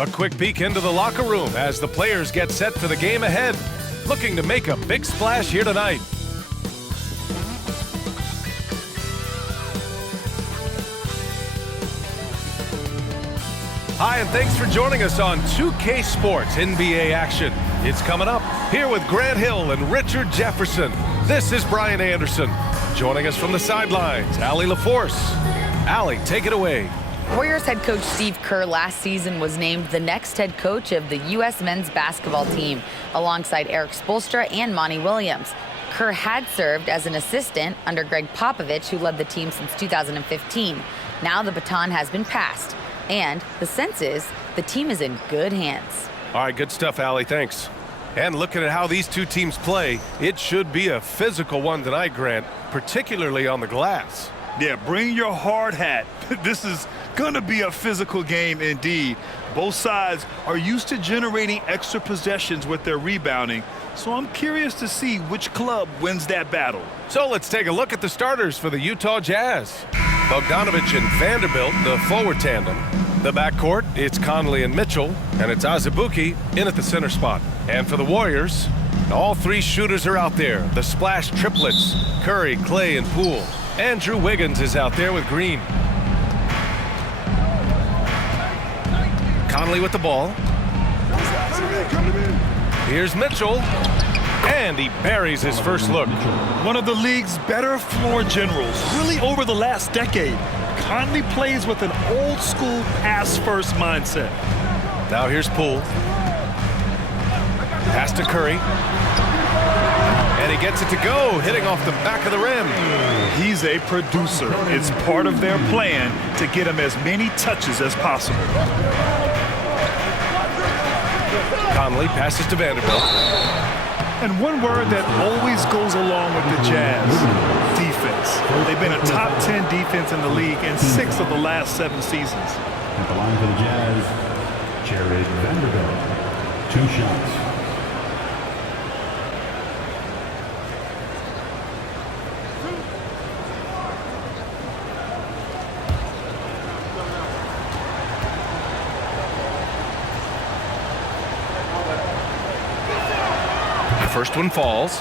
A quick peek into the locker room as the players get set for the game ahead, looking to make a big splash here tonight. Hi, and thanks for joining us on 2K Sports NBA action. It's coming up here with Grant Hill and Richard Jefferson. This is Brian Anderson. Joining us from the sidelines, Allie LaForce. Allie, take it away. Warriors head coach Steve Kerr last season was named the next head coach of the U.S. men's basketball team, alongside Eric Spoelstra and Monty Williams. Kerr had served as an assistant under Greg Popovich, who led the team since 2015. Now the baton has been passed, and the sense is the team is in good hands. All right, good stuff, Allie. Thanks. And looking at how these two teams play, it should be a physical one tonight, Grant, particularly on the glass. Yeah, bring your hard hat. This is going to be a physical game indeed. Both sides are used to generating extra possessions with their rebounding, so I'm curious to see which club wins that battle. So let's take a look at the starters for the Utah Jazz. Bogdanovic and Vanderbilt, the forward tandem. The backcourt, it's Conley and Mitchell, and it's Azubuike in at the center spot. And for the Warriors, all three shooters are out there. The splash triplets, Curry, Clay, and Poole. Andrew Wiggins is out there with Green. Conley with the ball. Here's Mitchell, and he buries his first look. One of the league's better floor generals, really over the last decade. Conley plays with an old-school pass-first mindset. Now here's Poole. Pass to Curry. And he gets it to go, hitting off the back of the rim. He's a producer. It's part of their plan to get him as many touches as possible. Conley passes to Vanderbilt. And one word that always goes along with the Jazz, defense. They've been a top 10 defense in the league in 6 of the last 7 seasons. At the line for the Jazz, Jared Vanderbilt. 2 shots. First one falls.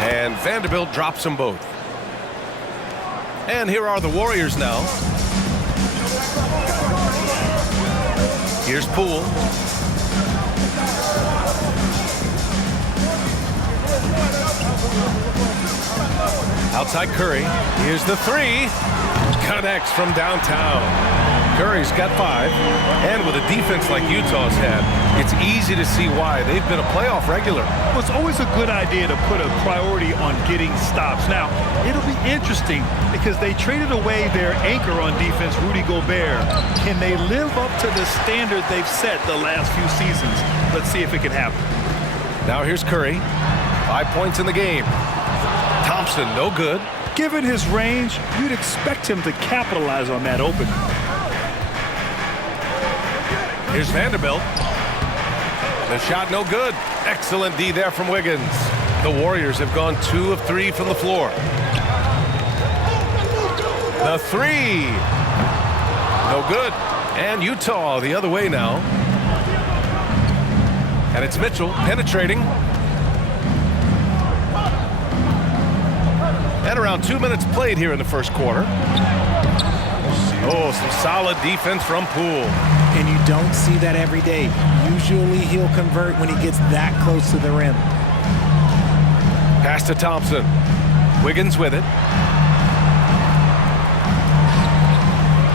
And Vanderbilt drops them both. And here are the Warriors now. Here's Poole. Outside Curry. Here's the three. Connects from downtown. Curry's got 5. And with a defense like Utah's had, it's easy to see why they've been a playoff regular. Well, it's always a good idea to put a priority on getting stops. Now, it'll be interesting because they traded away their anchor on defense, Rudy Gobert. Can they live up to the standard they've set the last few seasons? Let's see if it can happen. Now here's Curry. 5 points in the game. Thompson, no good. Given his range, you'd expect him to capitalize on that opening. Here's Vanderbilt. The shot no good. Excellent D there from Wiggins. The Warriors have gone 2 of 3 from the floor. The three. No good. And Utah the other way now. And it's Mitchell penetrating. And around 2 minutes played here in the first quarter. Oh, some solid defense from Poole. And you don't see that every day. Usually he'll convert when he gets that close to the rim. Pass to Thompson. Wiggins with it.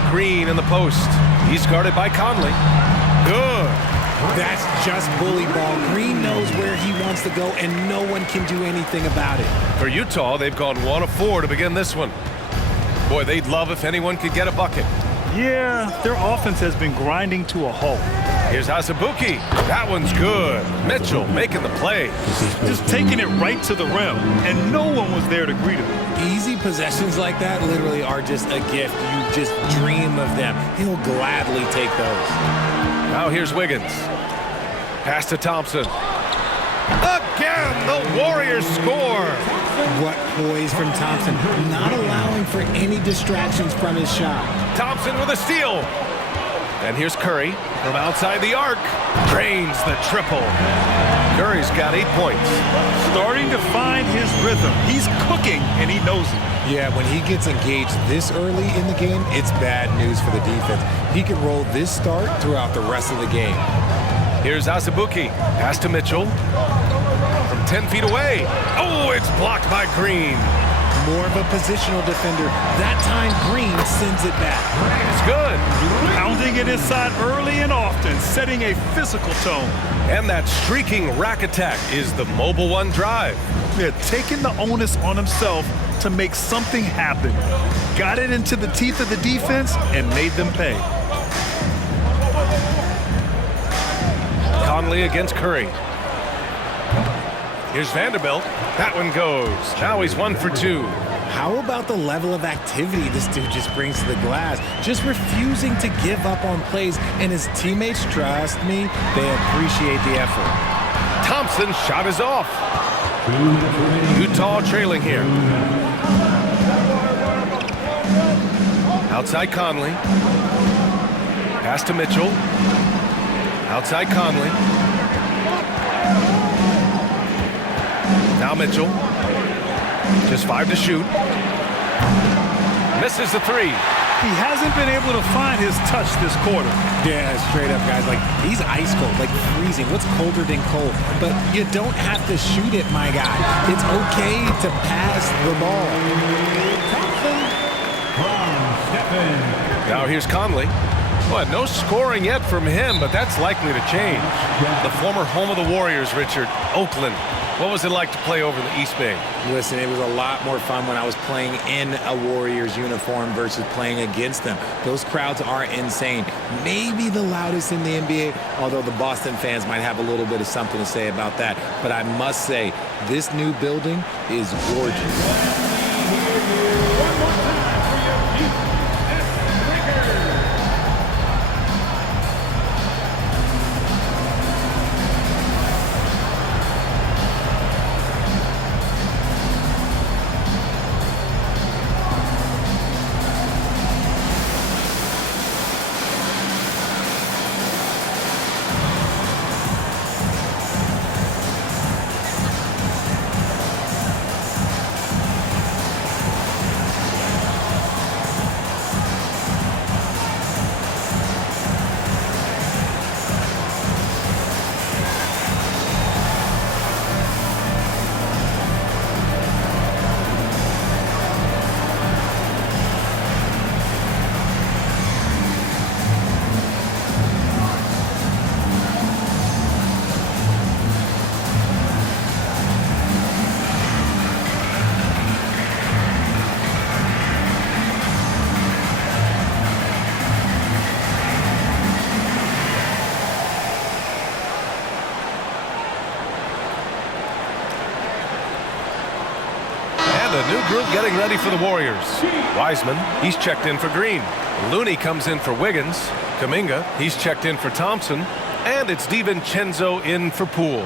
Green in the post. He's guarded by Conley. Good. That's just bully ball. Green knows where he wants to go, and no one can do anything about it. For Utah, they've gone 1 of 4 to begin this one. Boy, they'd love if anyone could get a bucket. Yeah, their offense has been grinding to a halt. Here's Azubuike. That one's good. Mitchell making the play. Just taking it right to the rim, and no one was there to greet him. Easy possessions like that literally are just a gift. You just dream of them. He'll gladly take those. Now here's Wiggins. Pass to Thompson. Again, the Warriors score. What poise from Thompson, not allowing for any distractions from his shot. Thompson with a steal. And here's Curry from outside the arc. Drains the triple. Curry's got 8 points. Starting to find his rhythm. He's cooking, and he knows it. Yeah, when he gets engaged this early in the game, it's bad news for the defense. He can roll this start throughout the rest of the game. Here's Azubuike. Pass to Mitchell. From 10 feet away. Oh, it's blocked by Green. More of a positional defender. That time, Green sends it back. It's good. Pounding it inside early and often, setting a physical tone. And that streaking rack attack is the Mobile One drive. They're taking the onus on himself to make something happen. Got it into the teeth of the defense and made them pay. Conley against Curry. Here's Vanderbilt. That one goes. Now he's 1 for 2. How about the level of activity this dude just brings to the glass? Just refusing to give up on plays, and his teammates, trust me, they appreciate the effort. Thompson's shot is off. Utah trailing here. Outside Conley. Pass to Mitchell. Outside Conley. Now Mitchell. Just 5 to shoot. Misses the 3. He hasn't been able to find his touch this quarter. Yeah, straight up, guys. Like, he's ice cold, like freezing. What's colder than cold? But you don't have to shoot it, my guy. It's okay to pass the ball. Now here's Conley. Well, no scoring yet from him, but that's likely to change. The former home of the Warriors, Richard, Oakland. What was it like to play over in the East Bay? Listen, it was a lot more fun when I was playing in a Warriors uniform versus playing against them. Those crowds are insane. Maybe the loudest in the NBA, although the Boston fans might have a little bit of something to say about that. But I must say, this new building is gorgeous. A new group getting ready for the Warriors. Wiseman, he's checked in for Green. Looney comes in for Wiggins. Kuminga, he's checked in for Thompson. And it's DiVincenzo in for Poole.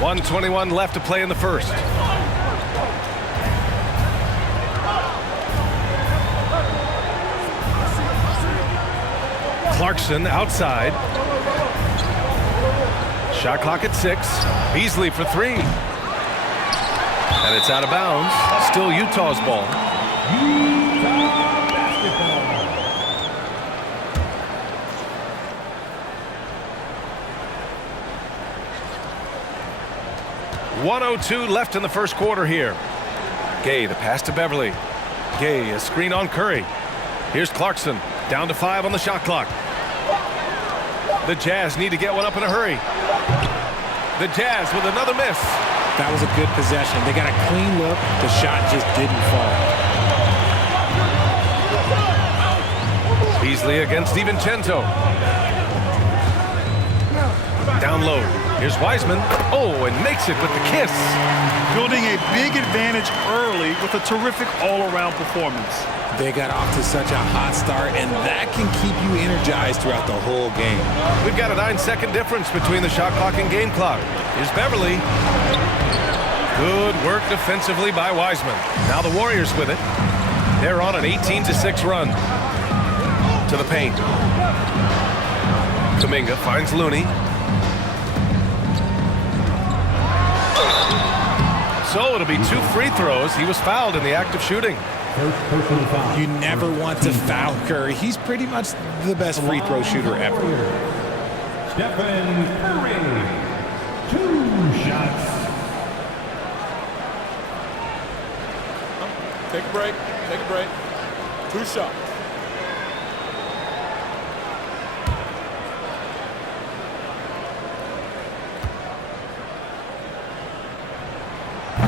.121 left to play in the first. Clarkson outside. Shot clock at 6. Beasley for 3. And it's out of bounds. Still Utah's ball. Basketball. 1:02 left in the first quarter here. Gay, the pass to Beverly. Gay, a screen on Curry. Here's Clarkson. Down to 5 on the shot clock. The Jazz need to get one up in a hurry. The Jazz with another miss. That was a good possession. They got a clean look. The shot just didn't fall. Beasley against DiVincenzo. Down low. Here's Wiseman. Oh, and makes it with the kiss. Building a big advantage early with a terrific all-around performance. They got off to such a hot start, and that can keep you energized throughout the whole game. We've got a 9-second difference between the shot clock and game clock. Here's Beverly. Good work defensively by Wiseman. Now the Warriors with it. They're on an 18-6 run. To the paint. Kuminga finds Looney. So it'll be 2 free throws. He was fouled in the act of shooting. You never want to foul Curry. He's pretty much the best free throw shooter ever. Stephen Curry. 2 shots. Take a break. Take a break. 2 shots.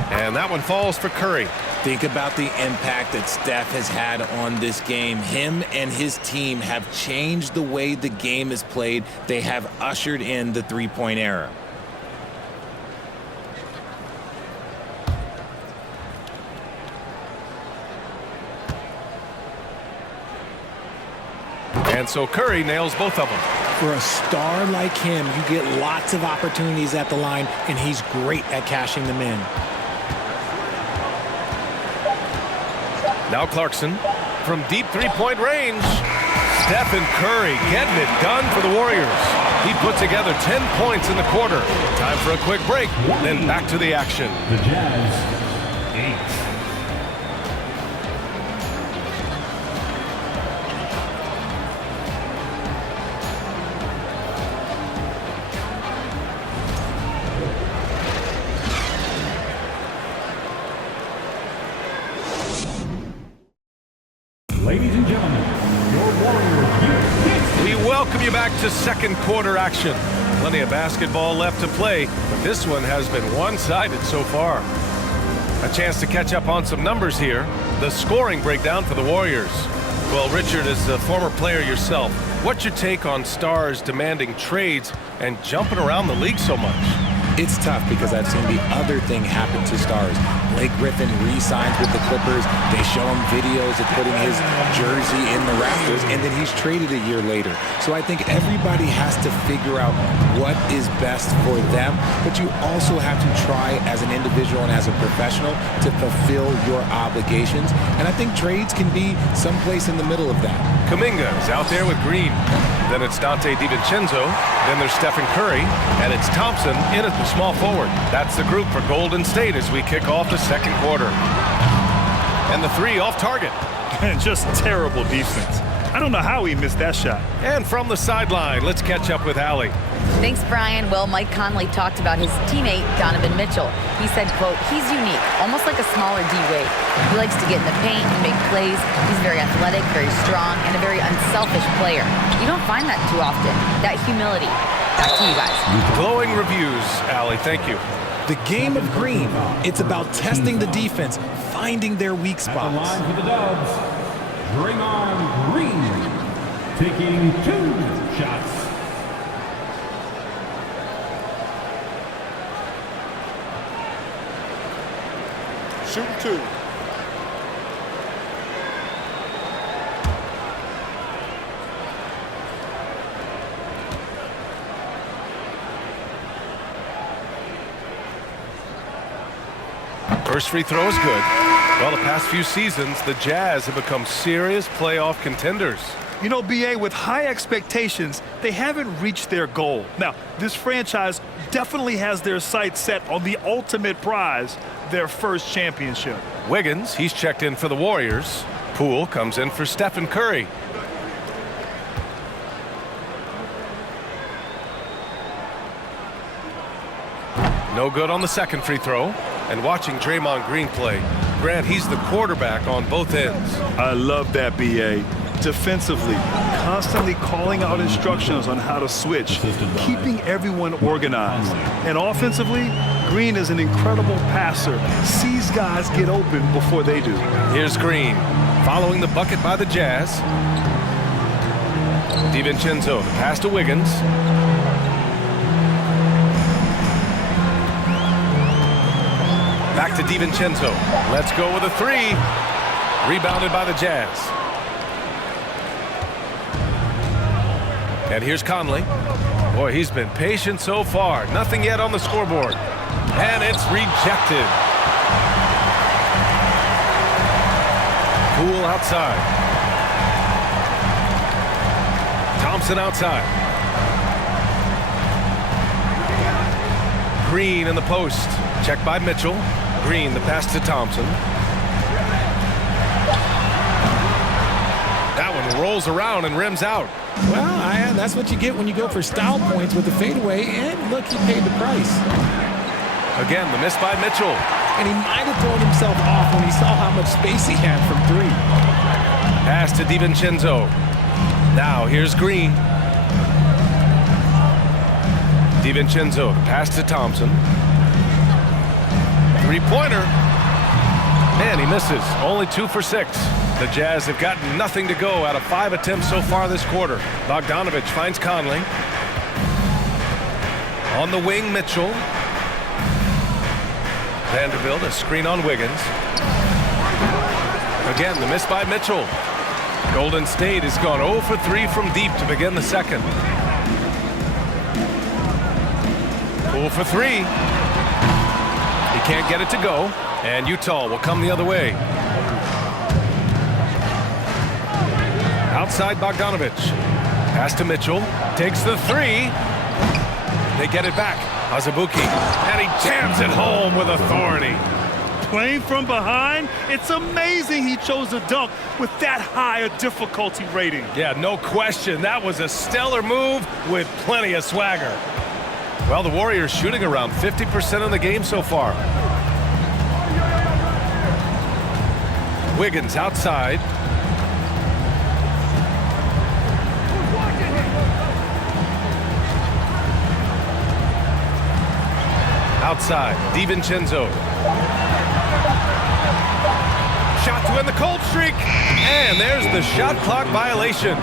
And that one falls for Curry. Think about the impact that Steph has had on this game. Him and his team have changed the way the game is played. They have ushered in the three-point era. And so Curry nails both of them. For a star like him, you get lots of opportunities at the line, and he's great at cashing them in. Now Clarkson from deep three-point range. Stephen Curry getting it done for the Warriors. He put together 10 points in the quarter. Time for a quick break, then back to the action. The Jazz, 8. Ladies and gentlemen, your Warriors. We welcome you back to second quarter action. Plenty of basketball left to play, but this one has been one-sided so far. A chance to catch up on some numbers here. The scoring breakdown for the Warriors. Well, Richard, as a former player yourself, what's your take on stars demanding trades and jumping around the league so much? It's tough because I've seen the other thing happen to stars. Blake Griffin re-signs with the Clippers. They show him videos of putting his jersey in the rafters, and then he's traded a year later. So I think everybody has to figure out what is best for them, but you also have to try as an individual and as a professional to fulfill your obligations. And I think trades can be someplace in the middle of that. Kuminga is out there with Green. Then it's Dante DiVincenzo. Then there's Stephen Curry. And it's Thompson in at the small forward. That's the group for Golden State as we kick off the second quarter. And the 3 off target. And just terrible defense. I don't know how he missed that shot. And from the sideline, let's catch up with Allie. Thanks, Brian. Well, Mike Conley talked about his teammate, Donovan Mitchell. He said, quote, he's unique, almost like a smaller D-Wade. He likes to get in the paint and make plays. He's very athletic, very strong, and a very unselfish player. You don't find that too often, that humility. Back to you guys. Glowing reviews, Allie. Thank you. The game of green, it's about testing the defense, finding their weak At the spots. line for the Dubs, Draymond Green, taking 2 shots. Shooting 2. First free throw is good. Well, the past few seasons, the Jazz have become serious playoff contenders. You know, BA, with high expectations, they haven't reached their goal. Now, this franchise definitely has their sights set on the ultimate prize, their first championship. Wiggins, he's checked in for the Warriors. Poole comes in for Stephen Curry. No good on the second free throw. And watching Draymond Green play, Grant, he's the quarterback on both ends. I love that, BA. defensively, constantly calling out instructions on how to switch, keeping everyone organized. And offensively, Green is an incredible passer, sees guys get open before they do. Here's Green, following the bucket by the Jazz. DiVincenzo, the pass to Wiggins. Back to DiVincenzo. Let's go with a three. Rebounded by the Jazz. And here's Conley. Boy, he's been patient so far. Nothing yet on the scoreboard. And it's rejected. Poole outside. Thompson outside. Green in the post. Checked by Mitchell. Green, the pass to Thompson. That one rolls around and rims out. Well, that's what you get when you go for style points with the fadeaway, and look, he paid the price. Again, the miss by Mitchell. And he might have thrown himself off when he saw how much space he had from three. Pass to DiVincenzo. Now here's Green. DiVincenzo, the pass to Thompson. Three-pointer. Man, he misses. Only 2 for 6. The Jazz have gotten nothing to go out of 5 attempts so far this quarter. Bogdanovic finds Conley. On the wing, Mitchell. Vanderbilt, a screen on Wiggins. Again, the miss by Mitchell. Golden State has gone 0 for 3 from deep to begin the second. Poole for 3. He can't get it to go, and Utah will come the other way. Outside Bogdanovic. Pass to Mitchell. Takes the 3. They get it back. Azubuike. And he jams it home with authority. Playing from behind, it's amazing he chose a dunk with that high a difficulty rating. Yeah, no question. That was a stellar move with plenty of swagger. Well, the Warriors shooting around 50% in the game so far. Wiggins outside. Outside, DiVincenzo. Shot to end the cold streak. And there's the shot clock violation.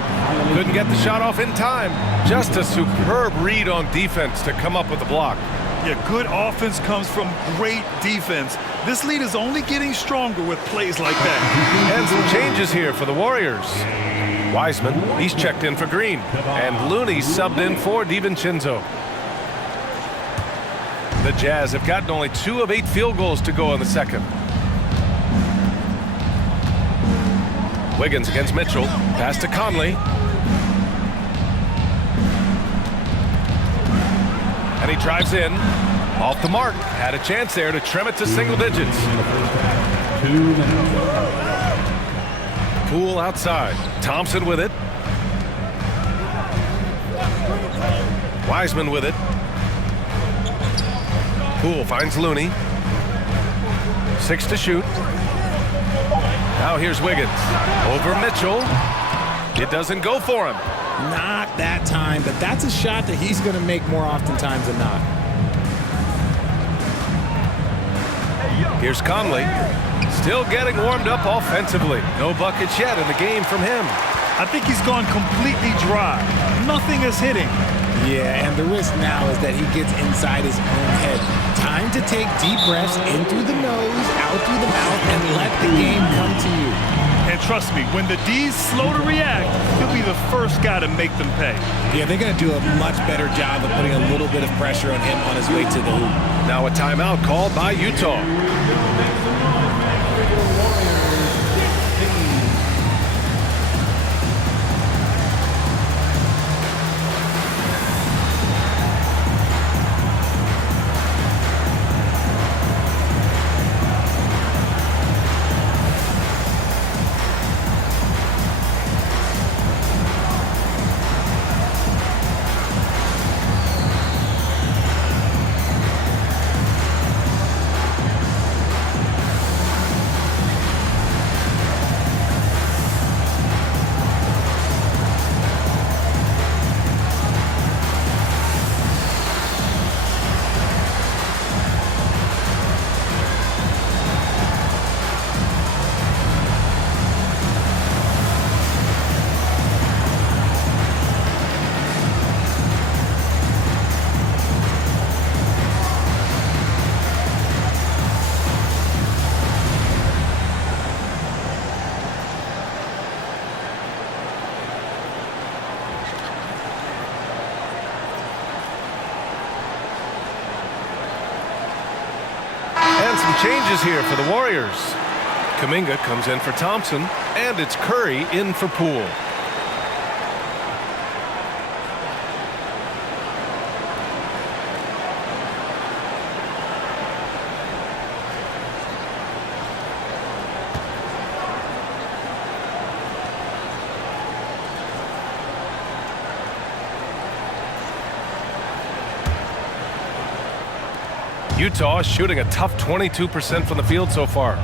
Couldn't get the shot off in time. Just a superb read on defense to come up with the block. Yeah, good offense comes from great defense. This lead is only getting stronger with plays like that. And some changes here for the Warriors. Wiseman, he's checked in for Green. And Looney subbed in for DiVincenzo. The Jazz have gotten only 2 of 8 field goals to go in the second. Wiggins against Mitchell. Pass to Conley. And he drives in. Off the mark. Had a chance there to trim it to single digits. 2 minutes. Poole outside. Thompson with it. Wiseman with it. Poole finds Looney. 6 to shoot. Now here's Wiggins. Over Mitchell. It doesn't go for him. Not that time, but that's a shot that he's going to make more oftentimes than not. Here's Conley. Still getting warmed up offensively. No buckets yet in the game from him. I think he's gone completely dry. Nothing is hitting. Yeah, and the risk now is that he gets inside his own head. Time to take deep breaths in through the nose, out through the mouth, and let the game come to you. And trust me, when the D's slow to react, he'll be the first guy to make them pay. Yeah, they're going to do a much better job of putting a little bit of pressure on him on his way to the hoop. Now a timeout called by Utah. changes here for the Warriors. Kuminga comes in for Thompson, and it's Curry in for Poole. Utah is shooting a tough 22% from the field so far.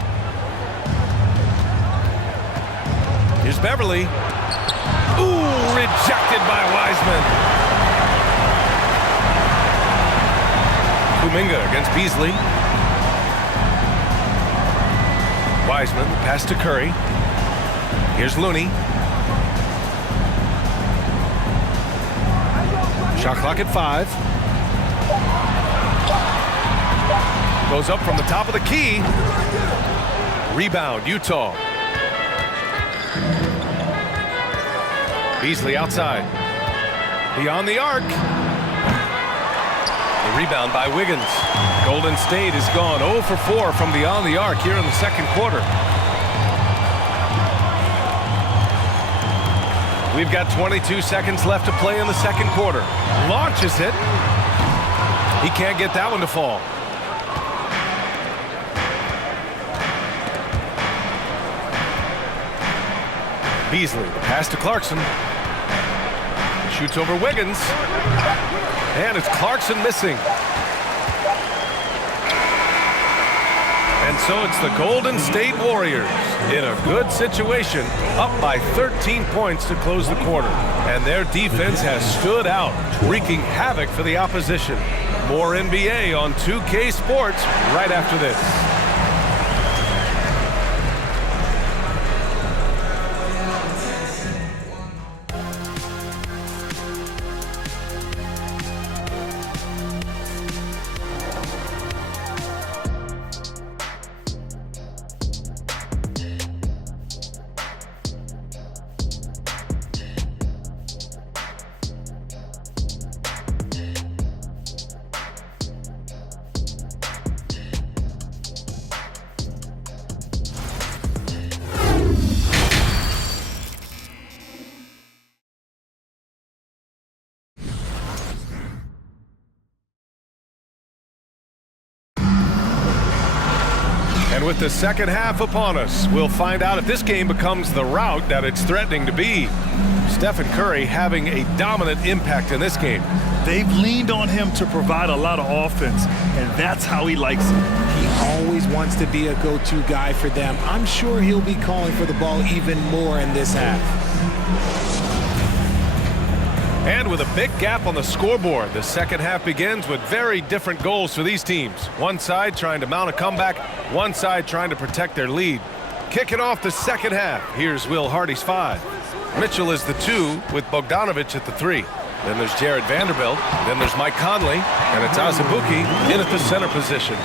Here's Beverly. Ooh, rejected by Wiseman. Kuminga against Beasley. Wiseman, pass to Curry. Here's Looney. Shot clock at 5. Goes up from the top of the key. Rebound, Utah. Beasley outside. Beyond the arc. The rebound by Wiggins. Golden State is gone 0 for 4 from beyond the arc here in the second quarter. We've got 22 seconds left to play in the second quarter. Launches it. He can't get that one to fall. Beasley, the pass to Clarkson. Shoots over Wiggins. And it's Clarkson missing. And so it's the Golden State Warriors in a good situation, up by 13 points to close the quarter. And their defense has stood out, wreaking havoc for the opposition. More NBA on 2K Sports right after this. And with the second half upon us, we'll find out if this game becomes the rout that it's threatening to be. Stephen Curry having a dominant impact in this game. They've leaned on him to provide a lot of offense, and that's how he likes it. He always wants to be a go-to guy for them. I'm sure he'll be calling for the ball even more in this half. And with a big gap on the scoreboard, the second half begins with very different goals for these teams. One side trying to mount a comeback, one side trying to protect their lead. Kicking off the second half, here's Will Hardy's 5. Mitchell is the 2 with Bogdanovic at the 3. Then there's Jared Vanderbilt, then there's Mike Conley, and it's Azubuike in at the center position.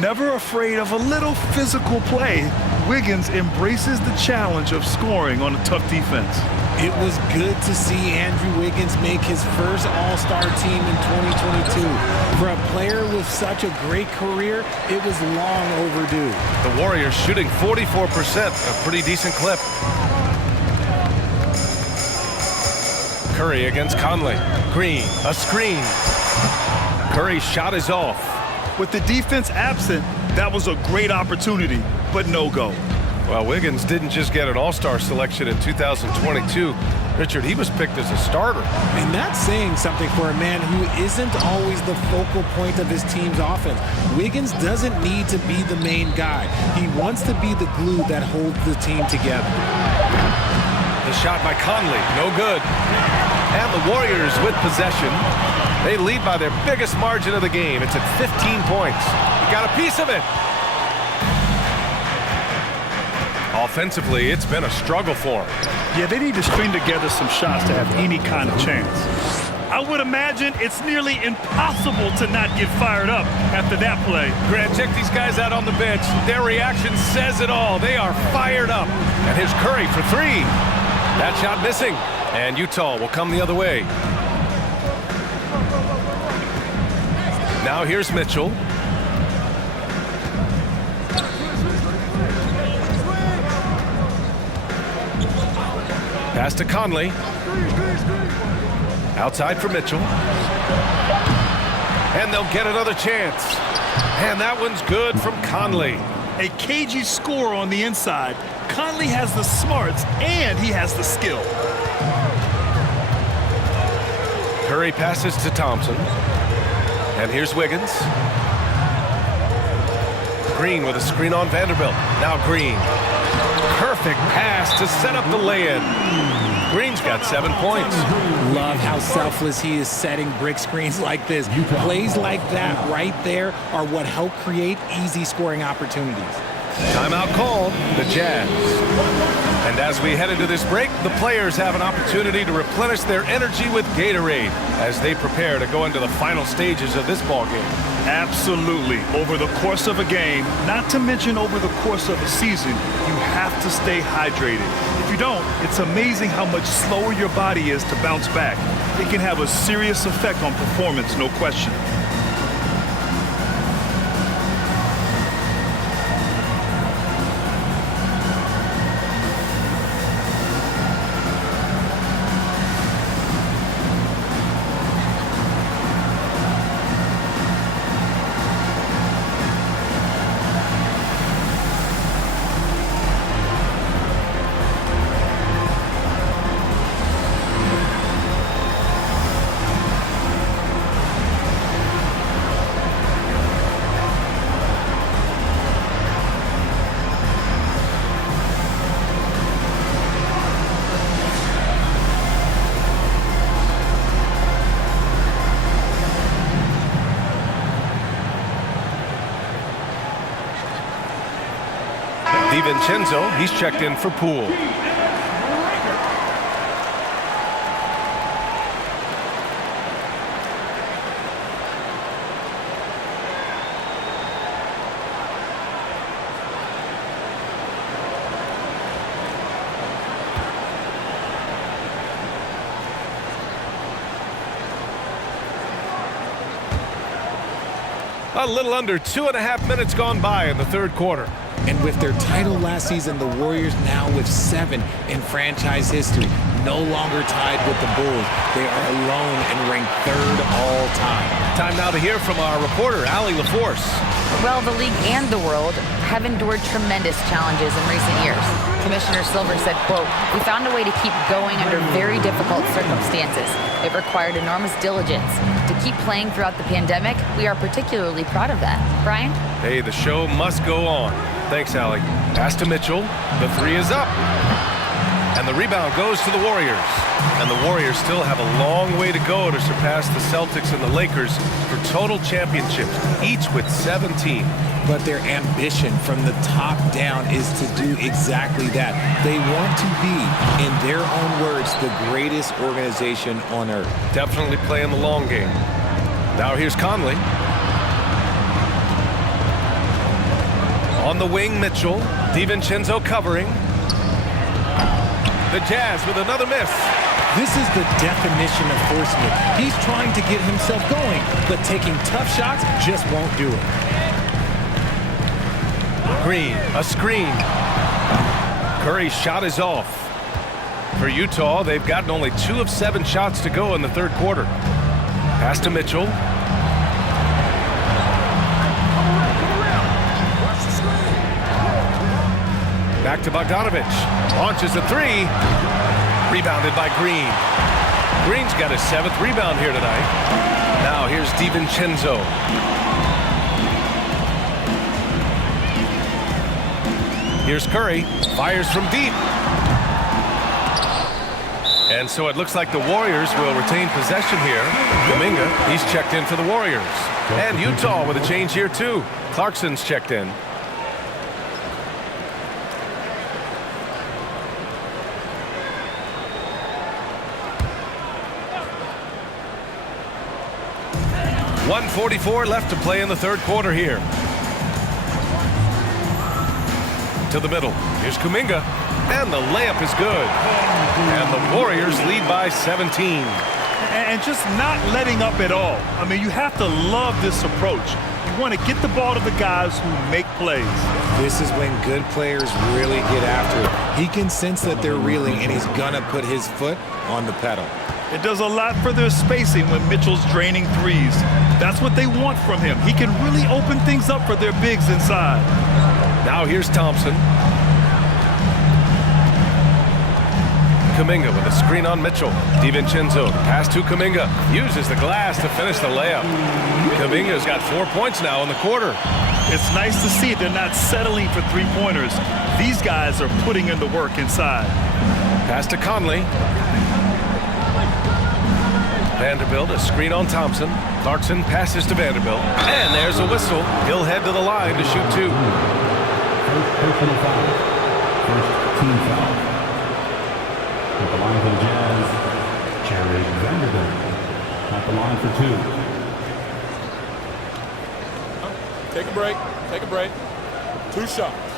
Never afraid of a little physical play, Wiggins embraces the challenge of scoring on a tough defense. It was good to see Andrew Wiggins make his first All-Star team in 2022. For a player with such a great career, it was long overdue. The Warriors shooting 44%, a pretty decent clip. Curry against Conley. Green, a screen. Curry's shot is off. With the defense absent, that was a great opportunity, but no go. Well, Wiggins didn't just get an All-Star selection in 2022. Richard, he was picked as a starter. And that's saying something for a man who isn't always the focal point of his team's offense. Wiggins doesn't need to be the main guy. He wants to be the glue that holds the team together. The shot by Conley, no good. And the Warriors with possession. They lead by their biggest margin of the game. It's at 15 points. He got a piece of it. Offensively, it's been a struggle for them. Yeah, they need to string together some shots to have any kind of chance. I would imagine it's nearly impossible to not get fired up after that play. Grant, check these guys out on the bench. Their reaction says it all. They are fired up. And here's Curry for 3. That shot missing. And Utah will come the other way. Now here's Mitchell. Pass to Conley. Outside for Mitchell. And they'll get another chance. And that one's good from Conley. A cagey score on the inside. Conley has the smarts and he has the skill. Curry passes to Thompson. And here's Wiggins. Green with a screen on Vanderbilt. Now Green. Perfect pass to set up the lay-in. Green's got 7 points. Love how selfless he is setting brick screens like this. Plays like that right there are what help create easy scoring opportunities. Timeout called, the Jazz. And as we head into this break, the players have an opportunity to replenish their energy with Gatorade as they prepare to go into the final stages of this ballgame. Absolutely. Over the course of a game, not to mention over the course of a season, you have to stay hydrated. If you don't, it's amazing how much slower your body is to bounce back. It can have a serious effect on performance, no question. DiVincenzo, he's checked in for Poole. A little under 2.5 minutes gone by in the third quarter. And with their title last season, the Warriors now with 7 in franchise history. No longer tied with the Bulls. They are alone and ranked 3rd all time. Time now to hear from our reporter, Allie LaForce. Well, the league and the world have endured tremendous challenges in recent years. Commissioner Silver said, quote, "We found a way to keep going under very difficult circumstances. It required enormous diligence. To keep playing throughout the pandemic, we are particularly proud of that." Brian? Hey, the show must go on. Thanks, Allie. Pass to Mitchell. The three is up. And the rebound goes to the Warriors. And the Warriors still have a long way to go to surpass the Celtics and the Lakers for total championships, each with 17. But their ambition from the top down is to do exactly that. They want to be, in their own words, the greatest organization on earth. Definitely playing the long game. Now here's Conley. On the wing, Mitchell. DiVincenzo covering. The Jazz with another miss. This is the definition of forcing it. He's trying to get himself going, but taking tough shots just won't do it. Green, a screen. Curry's shot is off. For Utah, they've gotten only 2 of 7 shots to go in the third quarter. Pass to Mitchell. Back to Bogdanovich. Launches a 3. Rebounded by Green. Green's got his 7th rebound here tonight. Now here's DiVincenzo. Here's Curry. Fires from deep. And so it looks like the Warriors will retain possession here. Kuminga, he's checked in for the Warriors. And Utah with a change here too. Clarkson's checked in. .144 left to play in the third quarter here. To the middle. Here's Kuminga. And the layup is good. And the Warriors lead by 17. and just not letting up at all. I mean, you have to love this approach. You want to get the ball to the guys who make plays. This is when good players really get after it. He can sense that they're reeling, and he's going to put his foot on the pedal. It does a lot for their spacing when Mitchell's draining threes. That's what they want from him. He can really open things up for their bigs inside. Now here's Thompson. Kuminga with a screen on Mitchell. DiVincenzo pass to Kuminga. Uses the glass to finish the layup. Kuminga's got 4 points now in the quarter. It's nice to see they're not settling for three-pointers. These guys are putting in the work inside. Pass to Conley. Vanderbilt, a screen on Thompson. Clarkson passes to Vanderbilt. And there's a whistle. He'll head to the line to shoot two. First personal foul. First team foul. At the line for the Jazz, Jared Vanderbilt. At the line for two. Take a break. Take a break. 2 shots.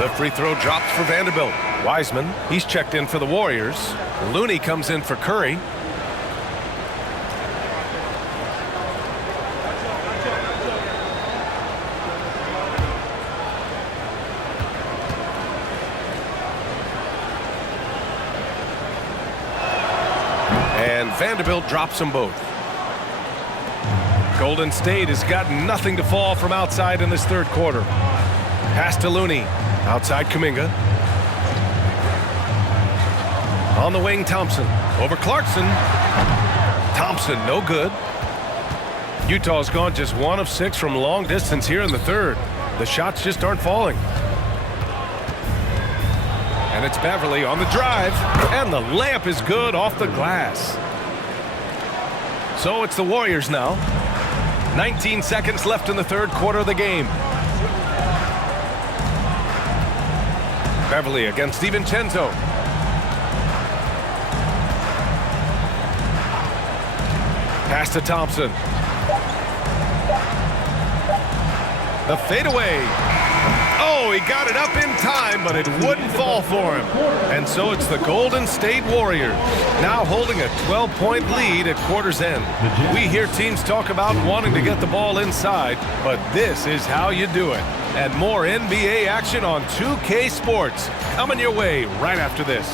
The free throw drops for Vanderbilt. Wiseman, he's checked in for the Warriors. Looney comes in for Curry. And Vanderbilt drops them both. Golden State has got nothing to fall from outside in this third quarter. Pass to Looney. Outside Kuminga. On the wing, Thompson. Over Clarkson. Thompson, no good. Utah's gone just 1 of 6 from long distance here in the third. The shots just aren't falling. And it's Beverly on the drive. And the layup is good off the glass. So it's the Warriors now. 19 seconds left in the third quarter of the game. Beverly against DiVincenzo. Pass to Thompson. The fadeaway. Oh, he got it up in time, but it wouldn't fall for him. And so it's the Golden State Warriors, now holding a 12-point lead at quarter's end. We hear teams talk about wanting to get the ball inside, but this is how you do it. And more NBA action on 2K Sports coming your way right after this.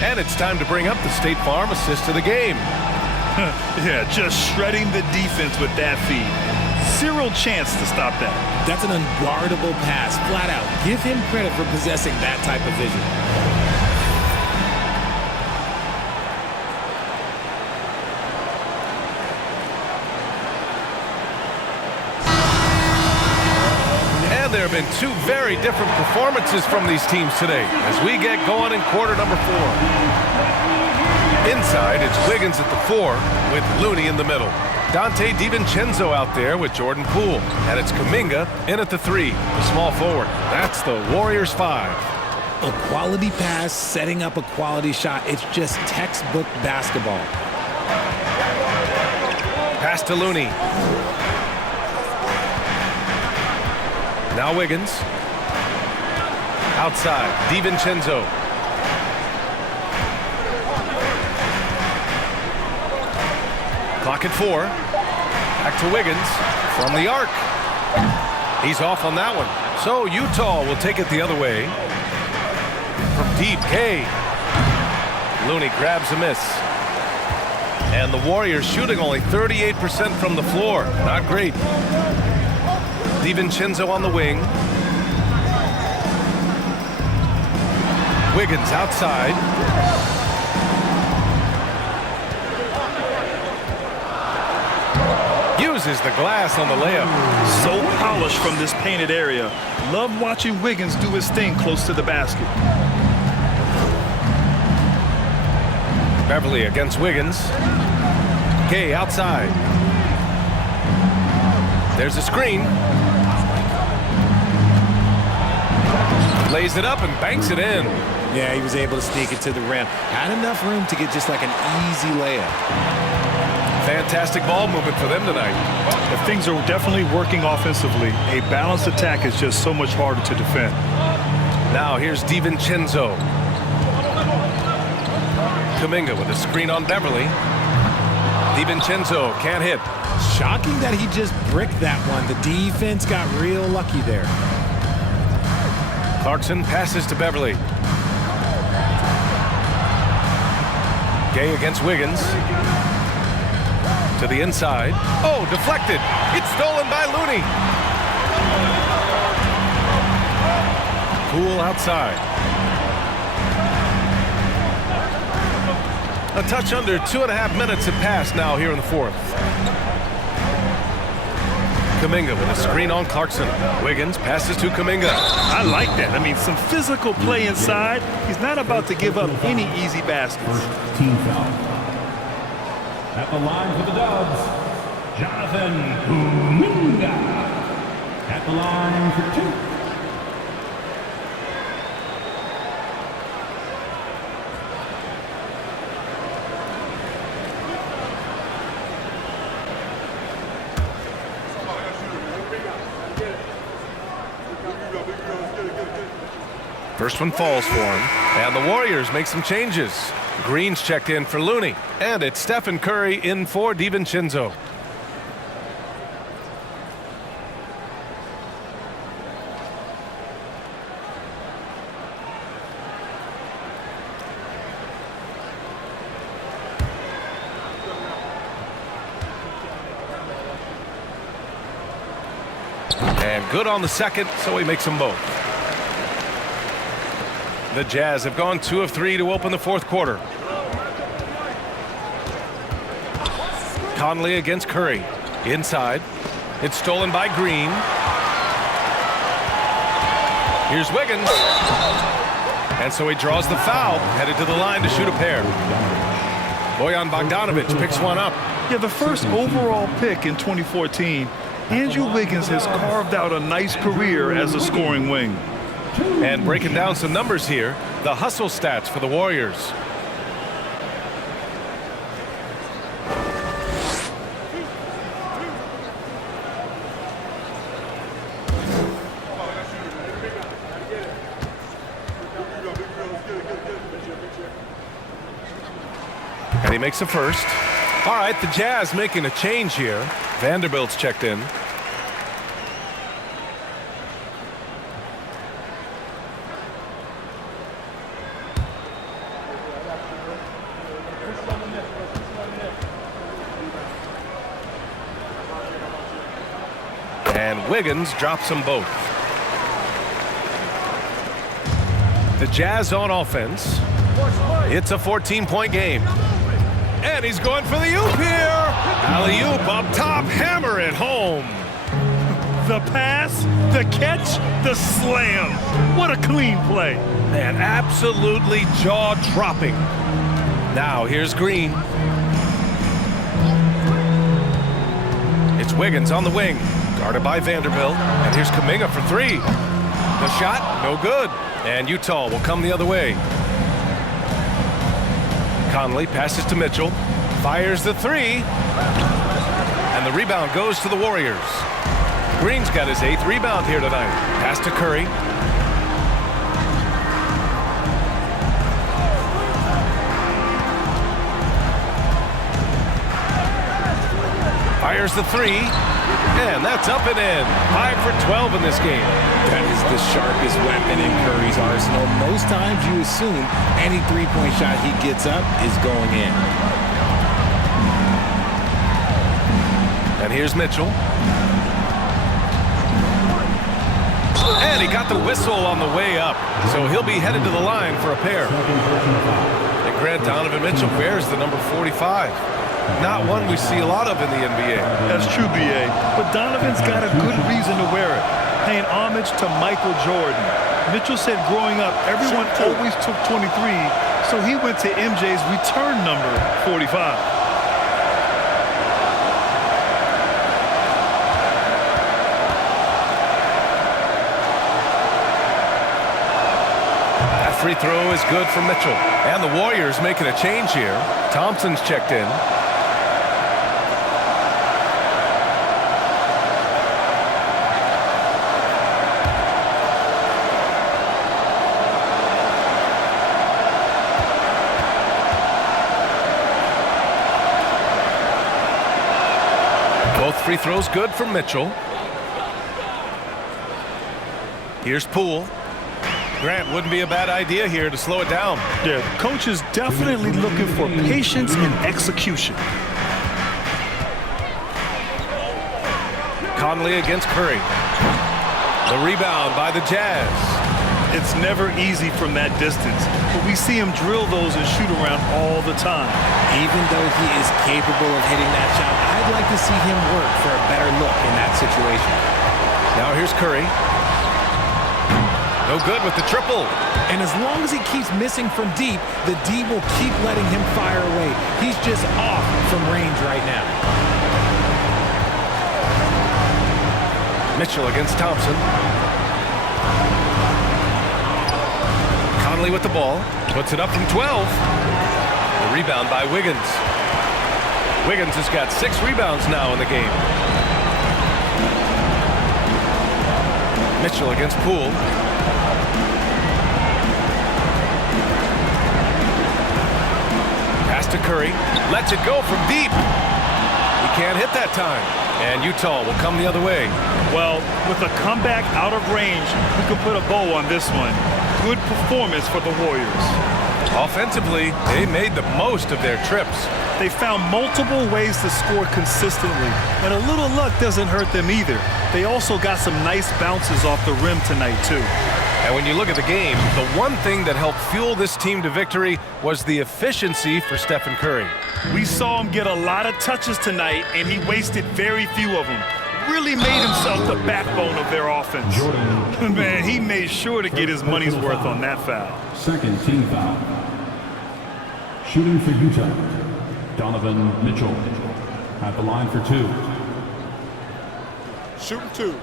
And it's time to bring up the State Farm assist of the game. Yeah, just shredding the defense with that feed. Zero chance to stop that. That's an unguardable pass, flat out. Give him credit for possessing that type of vision. There have been 2 very different performances from these teams today as we get going in quarter number 4. Inside, it's Wiggins at the 4 with Looney in the middle. Dante DiVincenzo out there with Jordan Poole. And it's Kuminga in at the 3, the small forward. That's the Warriors 5. A quality pass, setting up a quality shot. It's just textbook basketball. Pass to Looney. Now Wiggins. Outside, DiVincenzo. Clock at 4. Back to Wiggins from the arc. He's off on that one. So Utah will take it the other way. From deep, K. Looney grabs a miss. And the Warriors shooting only 38% from the floor. Not great. DiVincenzo on the wing. Wiggins outside. Uses the glass on the layup. So polished from this painted area. Love watching Wiggins do his thing close to the basket. Beverly against Wiggins. Gay outside. There's a screen. Lays it up and banks it in. Yeah, he was able to sneak it to the rim. Had enough room to get just like an easy layup. Fantastic ball movement for them tonight. If things are definitely working offensively, a balanced attack is just so much harder to defend. Now here's DiVincenzo. Kuminga with a screen on Beverly. DiVincenzo can't hit. Shocking that he just bricked that one. The defense got real lucky there. Clarkson passes to Beverly. Gay against Wiggins. To the inside. Oh, deflected. It's stolen by Looney. Poole outside. A touch under 2.5 minutes have passed now here in the fourth. Kuminga with a screen on Clarkson. Wiggins passes to Kuminga. I like that. I mean, some physical play inside. He's not about to give up any easy baskets. First team foul. At the line for the Dubs, Jonathan Kuminga. At the line for 2. First one falls for him. And the Warriors make some changes. Green's checked in for Looney. And it's Stephen Curry in for DiVincenzo. And good on the second, so he makes them both. The Jazz have gone 2 of 3 to open the fourth quarter. Conley against Curry. Inside. It's stolen by Green. Here's Wiggins. And so he draws the foul, headed to the line to shoot a pair. Bojan Bogdanovic picks one up. Yeah, the first overall pick in 2014, Andrew Wiggins has carved out a nice career as a scoring wing. And breaking down some numbers here, the hustle stats for the Warriors. And he makes a first. All right, the Jazz making a change here. Vanderbilt's checked in. And Wiggins drops them both. The Jazz on offense. It's a 14-point game. And he's going for the oop here. Alley-oop up top, hammer it home. The pass, the catch, the slam. What a clean play. Man, absolutely jaw-dropping. Now here's Green. It's Wiggins on the wing. Guarded by Vanderbilt. And here's Kuminga for 3. The shot, no good. And Utah will come the other way. Conley passes to Mitchell. Fires the 3. And the rebound goes to the Warriors. Green's got his 8th rebound here tonight. Pass to Curry. Fires the 3. And that's up and in. 5 for 12 in this game. That is the sharpest weapon in Curry's arsenal. Most times you assume any three-point shot he gets up is going in. And here's Mitchell. And he got the whistle on the way up. So he'll be headed to the line for a pair. And Grant Donovan Mitchell wears the number 45. Not one we see a lot of in the NBA. That's true, B.A. But Donovan's got a good reason to wear it, paying homage to Michael Jordan. Mitchell said growing up, everyone always took 23, so he went to MJ's return number, 45. free throw is good for Mitchell. And the Warriors making a change here. Thompson's checked in. Both free throws good for Mitchell. Here's Poole. Grant, wouldn't be a bad idea here to slow it down. Yeah, the coach is definitely looking for patience and execution. Conley against Curry. The rebound by the Jazz. It's never easy from that distance, but we see him drill those and shoot around all the time. Even though he is capable of hitting that shot, I'd like to see him work for a better look in that situation. Now here's Curry. No good with the triple. And as long as he keeps missing from deep, the D will keep letting him fire away. He's just off from range right now. Mitchell against Thompson. Conley with the ball. Puts it up from 12. The rebound by Wiggins. Wiggins has got 6 rebounds now in the game. Mitchell against Poole. Pass to Curry. Lets it go from deep. He can't hit that time. And Utah will come the other way. Well, with a comeback out of range, we can put a bow on this one. Good performance for the Warriors. Offensively, they made the most of their trips. They found multiple ways to score consistently, and a little luck doesn't hurt them either. They also got some nice bounces off the rim tonight, too. And when you look at the game, the one thing that helped fuel this team to victory was the efficiency for Stephen Curry. We saw him get a lot of touches tonight, and he wasted very few of them. Really made himself the backbone of their offense. Man, he made sure to get his money's worth on that foul. Second team foul. Shooting for Utah, Donovan Mitchell at the line for 2. Shooting 2.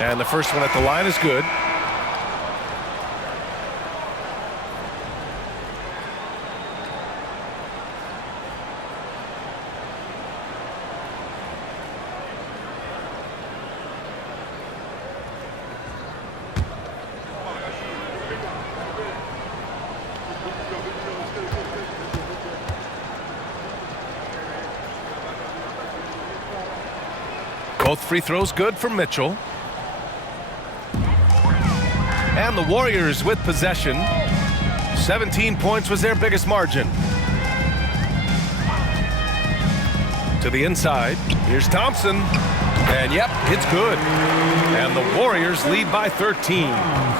And the first one at the line is good. Both free throws good for Mitchell. And the Warriors with possession. 17 points was their biggest margin. To the inside. Here's Thompson. And yep, it's good. And the Warriors lead by 13.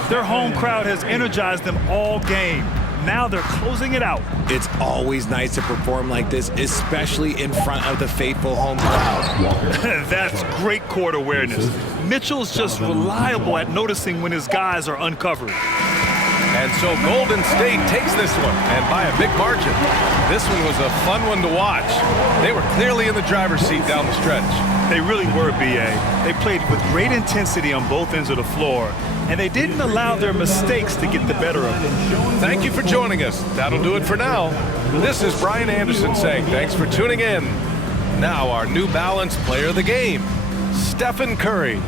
Their home crowd has energized them all game. Now they're closing it out. It's always nice to perform like this, especially in front of the faithful home crowd. That's great court awareness. Mitchell's just reliable at noticing when his guys are uncovered. And so Golden State takes this one, and by a big margin. This one was a fun one to watch. They were clearly in the driver's seat down the stretch. They really were, B.A. They played with great intensity on both ends of the floor, and they didn't allow their mistakes to get the better of them. Thank you for joining us. That'll do it for now. This is Brian Anderson saying thanks for tuning in. Now our New Balance player of the game, Stephen Curry.